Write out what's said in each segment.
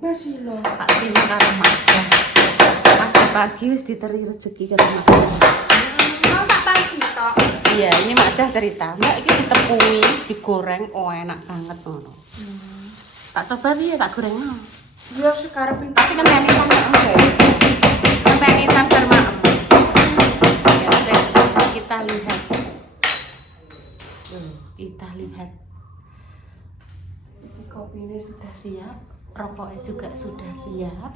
Basilo. Pak Sina karo Mak Jan. Pagi-pagi wis diteri rezeki karo Mak Jan. Mau tak pagi tok. Iya, ini Mak Jah cerita. Mbak iki ditepung, digoreng, oh enak banget ngono. Tak coba piye tak gorengno. Yo sekarang Tapi ngenteni kan enggak. Ngenteni tan bar ya, kita lihat. Kita lihat. Ini kopinya sudah siap, rokoknya juga sudah siap.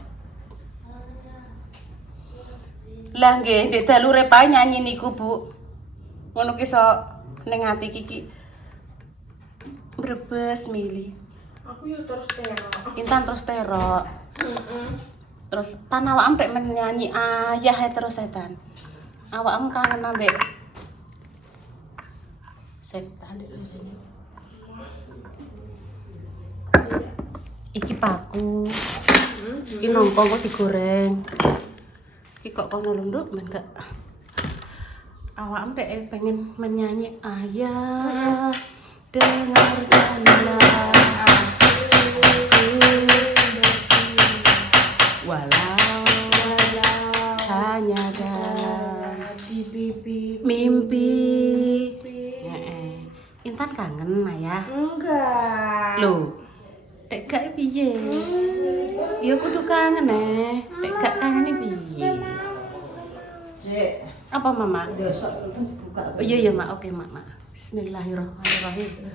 Lah nggih, ndek dalure pae nyanyi niku, Bu. Ngono ki sok ning ati iki brebes milih. aku yo terus terok. Intan terus terok. Terus tan awakmu tek menyanyi ayah terus setan. Awakmu kangen ambek setan. Iki paku. Iki nongkong kok digoreng. Iki kok kono lunduk men gak. Awakmu tek pengen menyanyi ayah. Dengarkanlah walau hanya dalam mimpi. Intan kangen ayah. Enggak. Loh, dek gak piye? Ya kudu kangen dek gak kangen piye? Apa mama? Oh iya mak, oke mak. Bismillahirrahmanirrahim.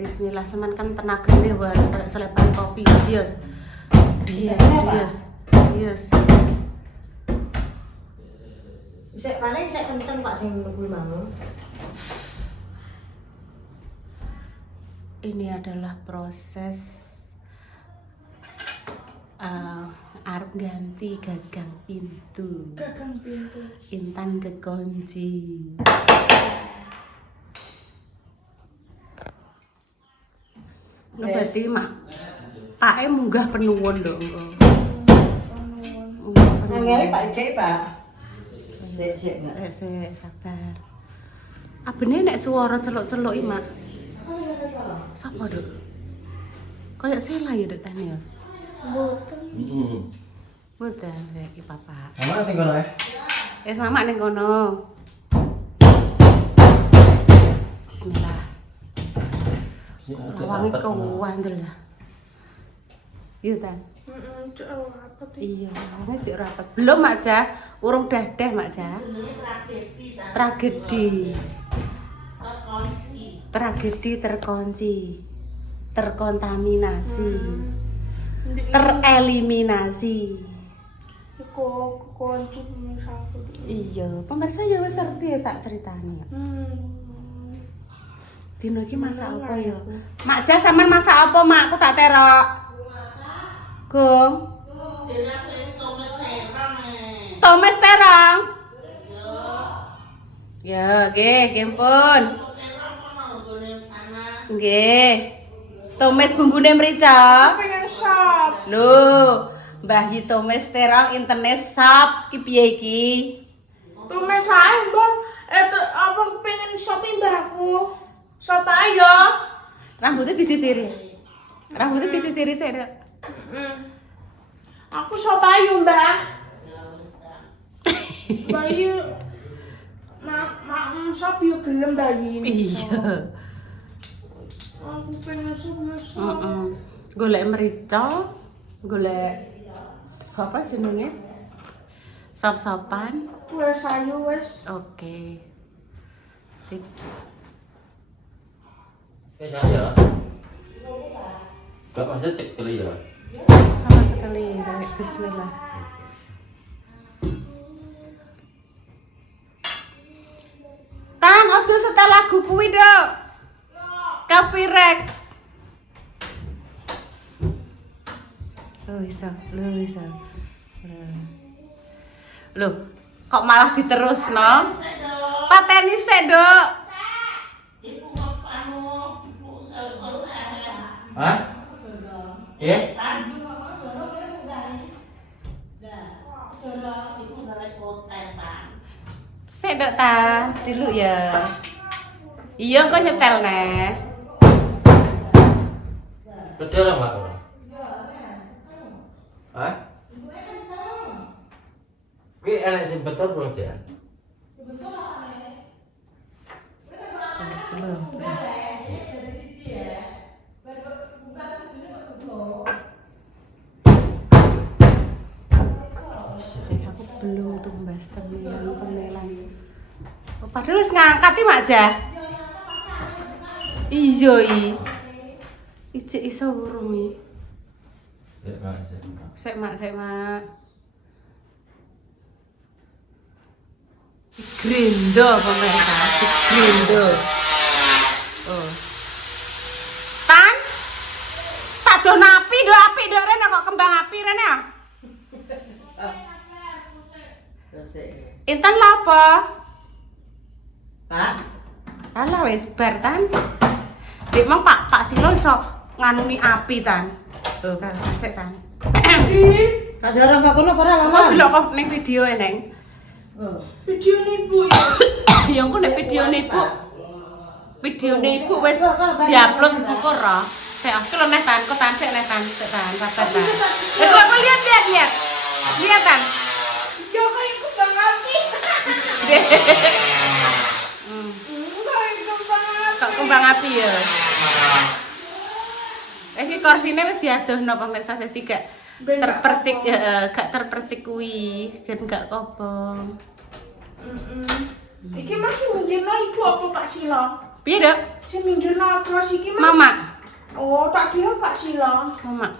Bismillah, seman kan tenaga nih wae kayak selepan kopi dias. Sik paling sik kenceng Pak sing mlebu mau. Ini adalah proses arep ganti gagang pintu. Gagang pintu. Intan kekunci. Berarti mak Pak munggah penuwun lho engko. Angel Pak Cek, Pak. Sik, Mbak. Sik, sabar. Abene nek suara celuk-celuk iki, Mak. Sapa, Duk? Kayak Sela ya, Duk tani ya. Mboten. Mboten, iki Papa. Mama ning kono ya. Wis Mama ning kono. Bismillah. Wangi kewandel lah. Iya, Tan. Cek rapat Iya, ngajak rapat. Belum, Mak Jah. Urung dadah, Mak Jah. Tragedi terkunci. Terkontaminasi. Tereliminasi. Iku kekunci pemirsaku. Iya, pemirsa ya wis ngerti tak ceritani. Dino iki masak apa ya? Mak Jah sampean masak apa, Mak? Aku tak terok. Gong. Tomes terong. Ya, nggih, pun. Nggih. Tomes bumbune mrica. Pengen sop. Lho, Mbah Yi tomes terong internet sop ki piye iki? Tumes ae, Mbak. Apa pengen sop mbahku? Sop ayo. Rambutnya disisiri. Rambutnya disisiri sik, Dek. Aku sop ayo, Mbak. Bayi mak sop yo gelem bayi ini. Iya. Aku pengen sop. Golek merica, golek apa jenenge? Sop-sopan. Wes ayo wes. Oke. Sip. Ya. Gak masih cek kali ya. Sama sekali. Bismillah. Tan, ojo setel lagu kuwi, Dok. Copyright. Iso. Loh, kok malah diterusno? Pateni sik, Dok. Hah? Ya? Sik, Dok, Tan. Dulu ya. Iya, kok nyetel neh. Kerja lah Mbak. enak sing betul bro Jan. Aku belum tumbas cemilan. Oh, padahal wis ngangkat iki Mak Jah. Iya iki. Ijek iso urung iki. Sik Mak. Grindo pemirsa, grindo. Oh. Tan. Tak do napi do apik do rene kok kembang api rene ya. Intan lha apa? Pak, Alah wis bar Tan. Dik mong Pak Silo iso nganuni api Tan. Tuh kan sik Tan. kajaran kok kono para Kok lan. delok kok ning video e neng. Oh. Video nih Bu ya. Ya engko nek videone ibu. Videone ibu wis diupload buku ora. Sik aku lho neh Tan, kok Tan sik neh Tan, sik Tan, sabar Tan. Kok lihat. Lihat Tan. Ya kayak kembang api. Kayak kembang api. Kok kembang api ya. Iki korsine wis diadohno pemirsa dadi gak terpercik gak terpercik kuwi dan gak kobong. Iki masih minggirno ibu apa Pak Silo? Piye, Dok? Si minggirno terus iki mah. Mama. Oh, tak kira Pak Silo. Mama.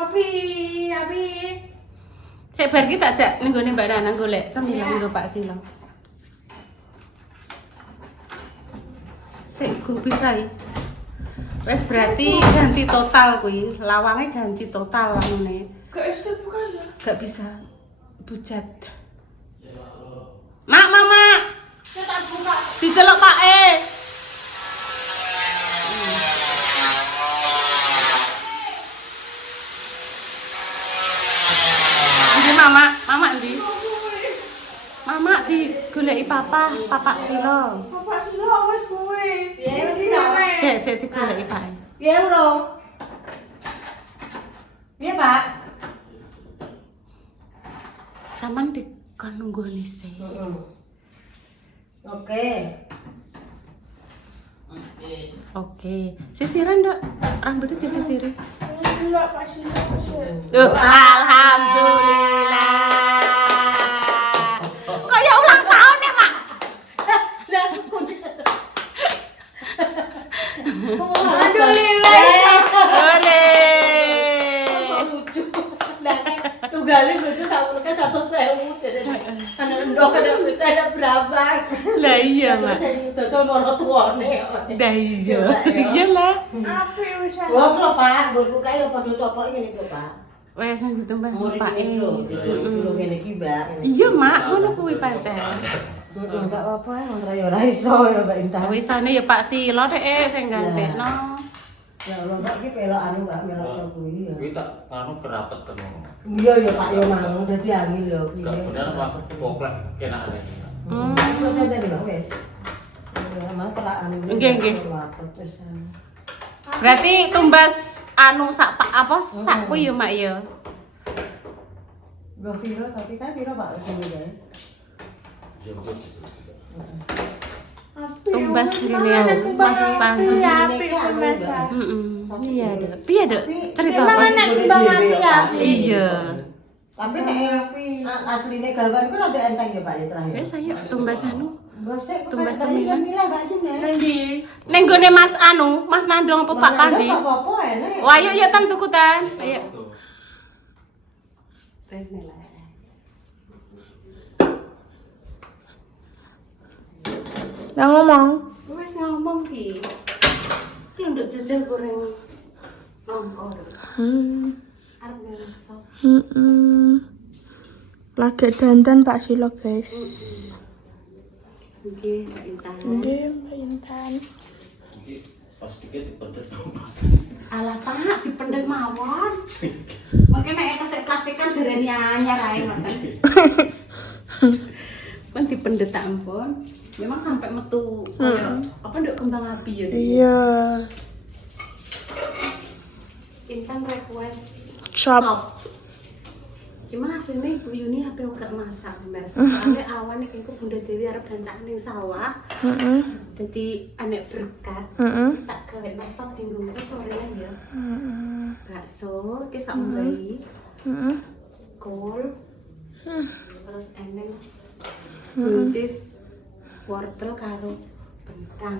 Api. Sik bar ki tak jak ning gone Mbak Nana golek cemilan nggo Pak Silo. Sik go bisa iki. Wes berarti ganti total kuwi. Lawange ganti total ngene. Gak SD bukan ya? Gak bisa. Bujat. Mama. Saya tak buka. Dicelok Pak E. Ndi mama ndi? Mama digoleki papa Silo. Bapak Silo wis kuwi. Piye wis iso? Cek digoleki Pak E. Piye urung? Piye, Pak? Saman dikon nunggoni sik. Oke. Oke. Sisiran, Dok. Rambutnya disisirin. Alhamdulillah Pak Silo. Tuh, alhamdulillah. Kayak ulang tahun ya, Mak. Lah, Alhamdulillah. Ore. kok lucu. Lah kan tunggalin lucu sakmene 1.000 jadi ana ndok ada berapa? Lah iya, Mak. Dodol maratuane. Dah iya. Iyalah. Api wis. Wah, lho Pak, nggonku kae yo padha copoke ngene lho Pak. Wes sing ditumbas Murid Pak E. ini lho, lho ngene iki, Mbak. Iya, Mak, ngono kuwi pancen. Heeh, enggak apa-apa ya, ora iso ya Mbak Intan. Wisane ya Pak Silo dek sing gantekno. Ya Allah, Mbak iki pelok anu Mbak, melok kuwi ya. Kuwi tak anu kerapet kan. Iya ya Pak, yo mau dadi angin lho. Gak bener Pak, poklek kenakane. Kok dadi Mbak wis. Ya, mang kerak anu. Nggih. Wis. Berarti tumbas anu sak sak kuwi ya Mak ya. Loh piro tapi kan piro Pak dulu ya. Jemput. Api. Tumbas ngene ya, Mas Tangguh. Api tumbas. Iya, Dok. Piye, Dok? Cerita Emang apa? anak kembang api. Iya. Tapi nek asline gawan ku rada enteng ya Pak ya terakhir. Wes ayo tumbas anu. Mbak Tumbas cemilan. Milah Mbak Jun ya. Nanti. Ning gone Mas anu, Mas Nandong apa Pak Pandi? Apa enak. Oh, ayo ya Tan tuku Tan. Ayo. Yang ngomong. Wes ngomong ki. Ki nduk jajal goreng nongko. Arep ngeresok. Lagi dandan Pak Silo guys. Nggih, Mbak Intan. Nggih, Mbak Intan. Iki pas dikit dipendet. Alah Pak, dipendhet mawon. Mungkin nek kesek plastik kan dereni anyar ae ngoten. Kan dipendhet tak ampun. Memang sampai metu kaya apa nduk kembang api ya. Iya. Intan request Chop. sop. Gimana sih nih Bu Yuni apa yang gak masak Mbak? Soalnya awan nih kayakku Bunda Dewi harap gancaan ning sawah. Jadi anek berkat. Tak gawe sop tinggung sore ya. Bakso, ki sak mbai. Kol. Terus eneng buncis wortel karo kentang.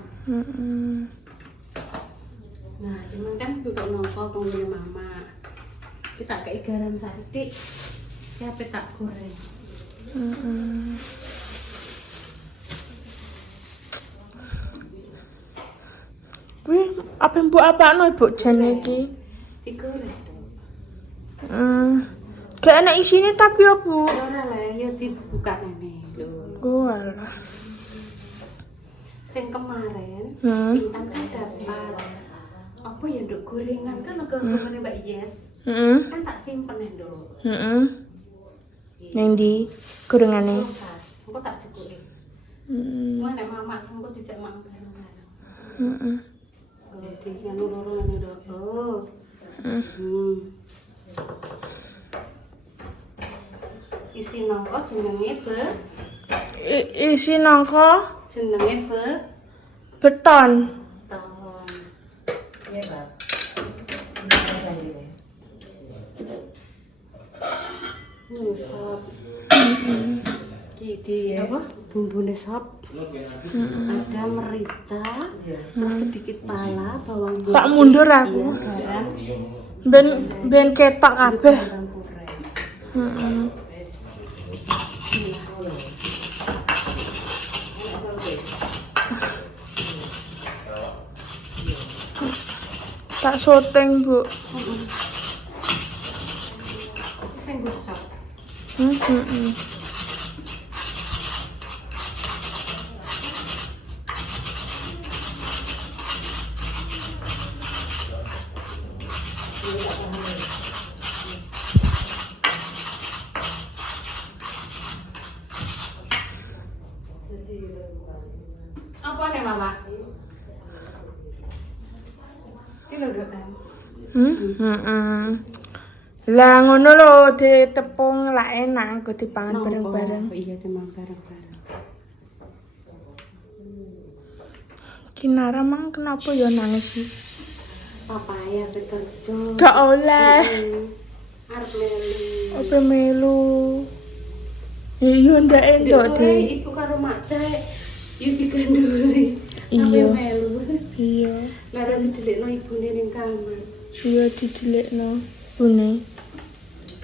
Nah, cuman kan untuk nongko pengguna mama. Kita kayak garam sadik. Siapa tak goreng. Wih, apa yang buat apa no ibu jan iki? Digoreng. Gak enak isinya tapi ya bu. Ora lah, ya dibuka nih lho. Oh alah. Sing kemarin Intan kan dapat apa ya nduk gorengan kan gorengane Mbak Yes. Kan tak simpen nduk. Neng di gorengane. Kulkas, engko tak jeguki. Nek mama engko dijak mak bareng-bareng. Jadi yang loro ngene nduk. Isi nongko jenenge Isi nangka jenenge beton. beton. Iya, Pak. Sop. Iki apa? Bumbune sop. Ada merica, terus sedikit pala, bawang putih. Tak mundur aku. Iya, garam. Ben ketok kabeh. Bawang pureh. Tak syuting bu. Sing besar. Apa nih mama? Kilo dua kan? Lah ngono lho ditepung lah enak kok dipangan bareng-bareng. Iya, cuma bareng-bareng. Kinara mang kenapa ya nangis sih? Papaya bekerja. Gak oleh. Arep melu. Apa melu? Iya ndak entuk Sore deh. ibu karo mak cek. Yu diganduli. Iya. Apa melu. Iya. Lara didelikno ibune ning kamar. Iya didelikno bune.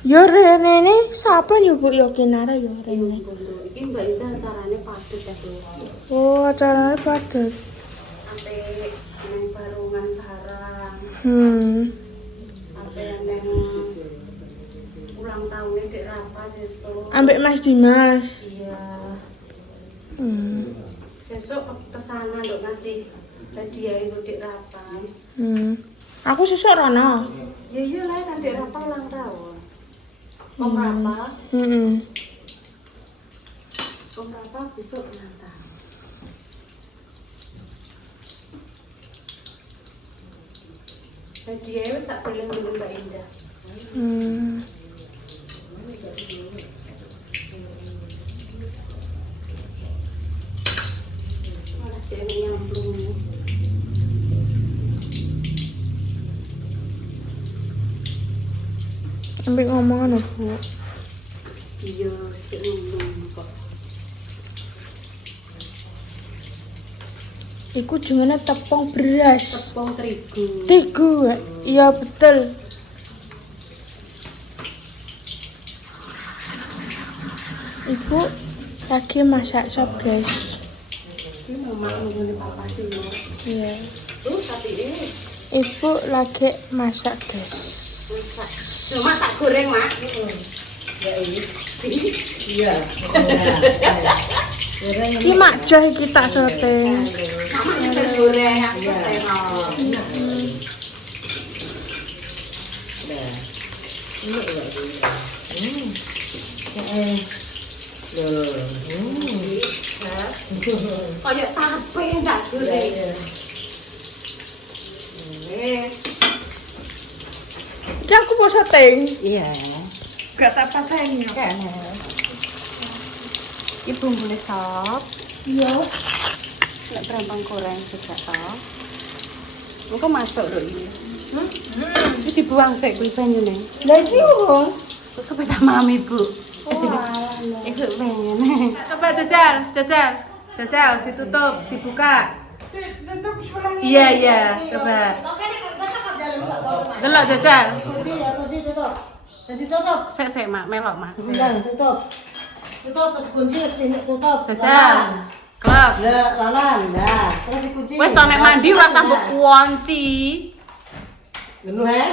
Yo rene ne sapa yo Bu yo Kinara yo rene. Iki Mbak Indah acarane padet ya, Bu. Oh, acaranya padat. Sampai nang barungan barang. Sampai nang ulang tahunnya Dek Rapa sesuk. Ambek Mas Dimas. Iya. Hmm. Sesuk kesana nduk ngasih hadiah itu Dek Rapa. Aku sesuk rono. Ya iya lah kan Dek Rapa ulang tahun. Om Rapa, Om Rapa besok ulang tahun. Hadiahnya wis tak bilang dulu Mbak Indah. Malah dia nyamplung. Ambek ngomongan Bu. Iya, sedikit ngomong kok. Iku jenenge tepung beras. Tepung terigu. Terigu. Iya betul. Ibu lagi masak sop guys. Ini mama nungguin papa sih loh. Iya. Tapi ini Ibu lagi masak guys. masak. Cuma tak goreng mak. Ya ini. Iya. Iki mak jah iki tak syuting. Mama ini goreng aku tengok. Kayak tape enggak goreng. Iki aku mau syuting. Iya. Gak tak pateni. Ini bumbu sop. Iya. Nek berambang goreng juga toh. Engko masuk lho ini. Ini dibuang sik kuwi banyune. Lah iki wong. Kok beda mami, Bu. Oh, alah. Iku pengen. Coba jajal, ditutup, dibuka. Tutup sebelah ini. Iya, coba. Oke, kok dalam enggak apa-apa. Delok jajal. Kunci ya, kunci tutup. Kunci tutup. Sik, Mak, melok, Mak. Jangan tutup. Tutup terus kunci terus tutup. Jajal. Klep. Ya, lalan. Dah, terus dikunci. Wes to nek mandi ora sambok kunci. Ngono he?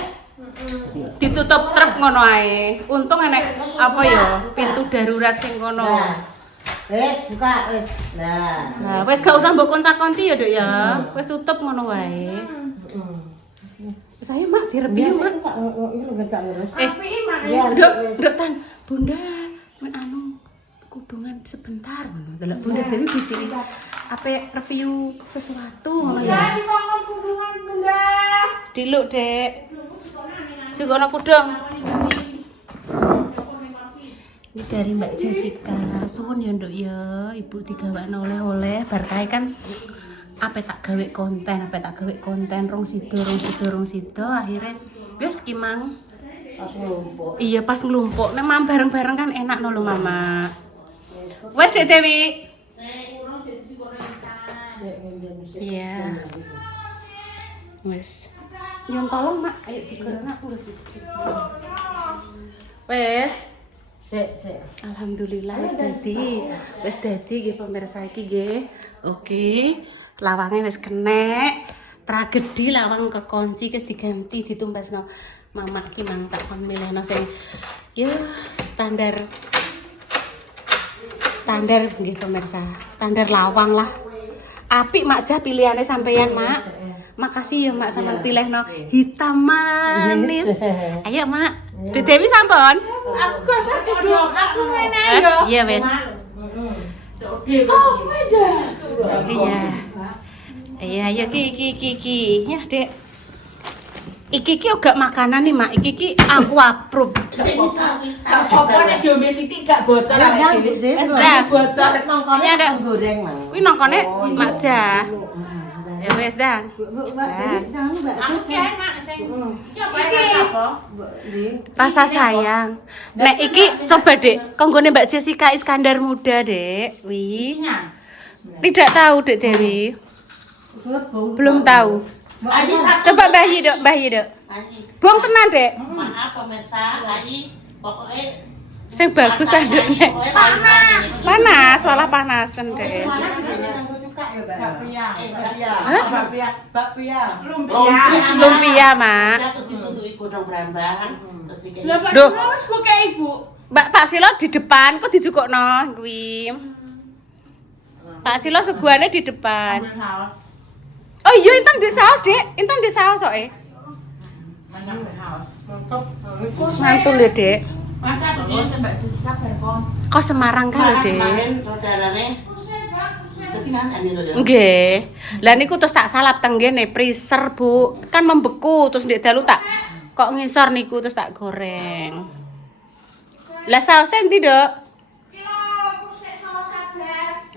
Ditutup trep ngono ae. Untung enek apa ya? Pintu darurat sing kono. Nah. Wes, buka wes. Nah. Nah, wes gak usah mbok konca-konci ya, Dok ya. Wes tutup ngono wae. Wes ayo, Mak, direbi, Mak. Ini gak ngurus. Apike mak. Ya, Dok tan. Bunda, mek anu kudungan sebentar ngono. Delok Bunda Dewi bijiki ape review sesuatu ngono ya. Jadi ngomong hubungan Bunda. Diluk, Dek. Juga kudung. Ini dari Mbak Jessica. Suwun ya, Nduk ya. Ibu digawakno oleh-oleh bar kae kan apa tak gawe konten rong sido akhirnya wis ki Mang. pas ngumpul. Iya pas nglumpuk. Nek mam bareng-bareng kan enak no lho Mama. Wes Dek Dewi. Iya. Wes. Yon tolong Mak, ayo digoreng aku wis. Wes. Sik. Alhamdulillah wis dadi nggih pemirsa iki nggih. Oke. Lawange wis kenek. Tragedi lawang kekunci wis diganti ditumbasno. Mama ki mang tak kon milihno sing ya standar nggih pemirsa. Standar lawang lah. Apik Mak jah pilihane sampeyan, Mak. Makasih ya Mak sampean pilihno hitam manis. Ayo Mak. Dek Dewi sampun. Aku gak sakit dong. Aku ngene yo. Iya wes. Oh, beda. Iya. Iya, ya ki. Ya, Dek. Iki uga makanan nih, Mak. Iki aku approve. Apa nek diombe sithik gak bocor Jangan iki. sih. Bocor. Nongkone Ini ada. goreng, Mang. Kuwi nongkone Mak Jah. Ya wes, Dang. Aku kae mak sing. Iki apa? Rasa sayang. Nek iki coba, Dek. Konggone Mbak Jessica Iskandar muda, Dek. Wih. Tidak tahu, Dek Dewi. Belum tahu. Coba Mbah Yi, Dok. Buang tenan, Dek. Maaf pemirsa, lagi pokoknya Sing bagus andukne. Panas, malah panasen, Dek. Lumpia, Mak. terus disuduhi godong berambang, terus dikasih Lah Pak Duh. Silo wis buka Ibu. Pak Silo di depan, kok dijukukno kuwi. Pak Silo seguane di depan. Oh iya, Intan di saus, Dek. Intan di saus soke. Mantul ya, Dek. maka begini Mbak Siska berkon. Kok Semarang kan lho, Dek. Kemarin saudarane ketinggalan ini lho ya. Nggih. Lah niku terus tak salap tenggene freezer, Bu. Kan membeku terus ndek dalu tak kok ngisor niku terus tak goreng. Lah sausnya endi, Dok?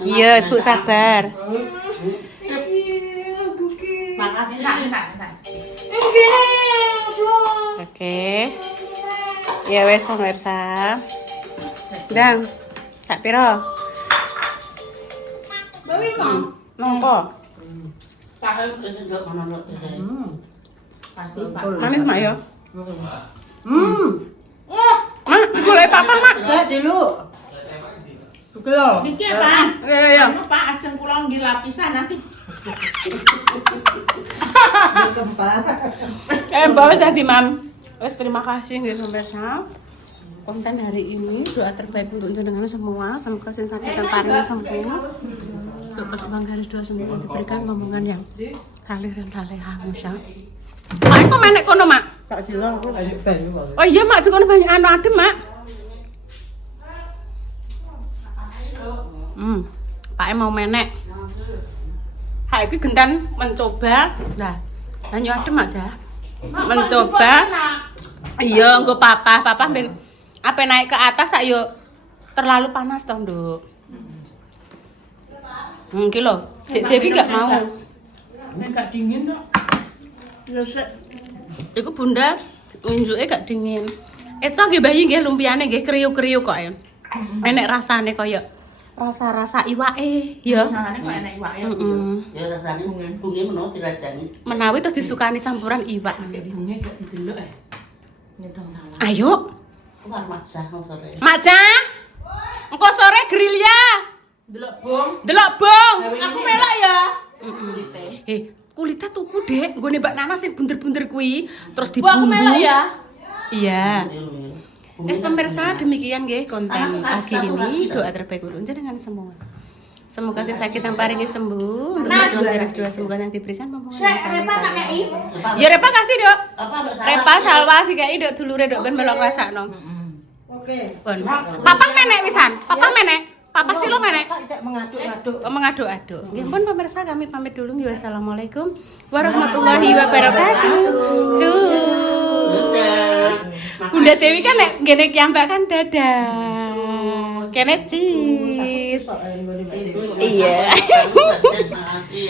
Iya, Ibu sabar. Makasih nak. Oke. Ya wes pemirsa. Dang. Tak piro? Bawi mau. Nongko. Pak itu ndok mana ndok. Kasih Pak. Manis Mak ya? Mak, digolek papa, Mak. Cek dulu. Tuh. Niki apa? Iya. Anu Pak ajeng kula nggih lapisan nanti. Bawa tadi, Mam. Wes terima kasih nggih pemirsa. Konten hari ini doa terbaik untuk jenengan semua, semoga sing sakit dan paring sembuh. Dapat sebang garis doa semoga diberikan momongan yang halih dan salehah insya. Mak, kok menek kono, Mak? Tak silang aku banyak banyu. Oh iya, Mak, sing kono banyak anu adem, Mak. Pak mau menek. Ha iki gentan mencoba. Nah, banyu adem aja. Mencoba. Iya, engko papa ben Apa naik ke atas sak yo terlalu panas toh, Nduk. Iki lho, Dek Dewi gak mau. Nek gak dingin dok. Yo sik. Iku Bunda unjuke gak dingin. Eco nggih bayi nggih lumpiane nggih kriuk-kriuk kok ya. Enek rasane kaya rasa-rasa iwake ya. Nah, nek kok enak iwake. Heeh. Ya rasane bunge menawa dirajani. Menawi terus disukani campuran iwak. Bunge gak didelok Nyedong tawa. Ayo, Kok arep masak sore. Makca. Engko sore grill ya. Delok bong. Delok bong. Aku melok ya. Kulitnya tuku Dek, nggone Mbak Nana sing bunder-bunder kuwi, terus Bu aku dibumbu. melok ya. Iya. Pemirsa, demikian nggih konten pagi ini. Doa terbaik untuk jenengan semua. Semoga si sakit yang paringi sembuh, untuk berjuang beres dua semoga yang diberikan mampungan yang sampai Repa tak kei. Ya Repa kasih, Dok. Apa Mbak Sarah? Repa salwa dikai Dok dulure Dok ben melok rasakno. Oke. Pun. Papa menek wisan. Papa menek. Papa sih lo menek. Pak cek mengaduk-aduk. Mengaduk-aduk. Nggih pun pemirsa kami pamit dulu. Wassalamualaikum warahmatullahi wabarakatuh. Cus. Bunda Dewi kan nek ngene kiambak kan dadah. Kene cheese. Iya. Makasih ya.